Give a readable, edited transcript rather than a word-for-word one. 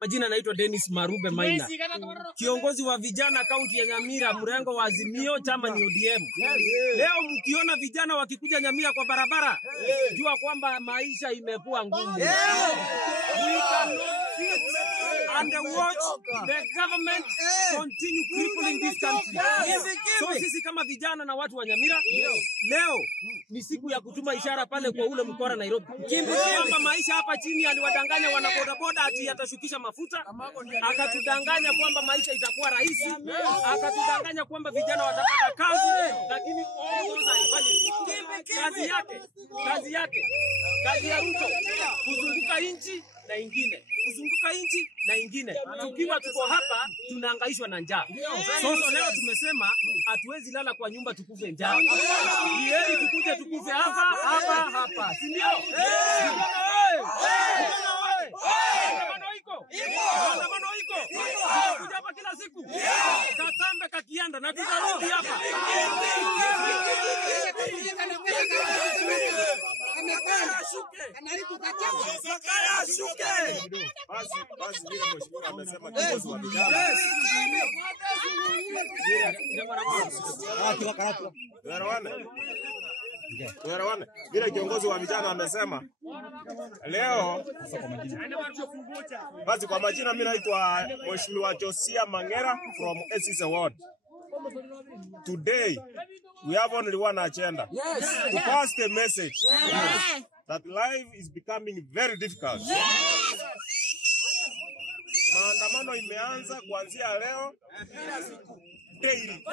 Majina naitwa Dennis Marube Maina. Kiongozi wa vijana kaunti ya Nyamira, mrengo wa Azimio, chama ni ODM. Leo mkiona vijana wakikuja Nyamira kwa barabara, jua kwamba maisha imekuwa ngumu. We cannot sit and watch the government continue crippling this country. So sisi kama vijana na watu wa Nyamira, leo ni siku ya kutuma ishara pale kwa ule mkora Nairobi. Kwamba maisha hapa chini aliwadanganya wana bodaboda ati atashukisha mafuta, akatudanganya kwamba maisha itakuwa rahisi, akatudanganya kwamba vijana watapata kazi, lakini kazi ya Ruto kuzunguka nchi na ingine, tukiwa tuko hapa tunahangaishwa na njaa. Sasa leo tumesema hatuwezi lala kwa nyumba tukufe njaa. Yeye tukuje tukufe hapa. Si ndio? Maandamano iko. Tunakuja hapa kila siku. Katambe kakianda na tutarudi hapa. Basi vile mheshimiwa amesema kiongozi wa vijana. Tuelewane. Vile kiongozi wa vijana amesema leo. Basi kwa majina mimi naitwa Mheshimiwa Josia Mangera from SC Ward. Today we have only one agenda, to pass the message that life is becoming very difficult. Maandamano imeanza kuanzia leo daily.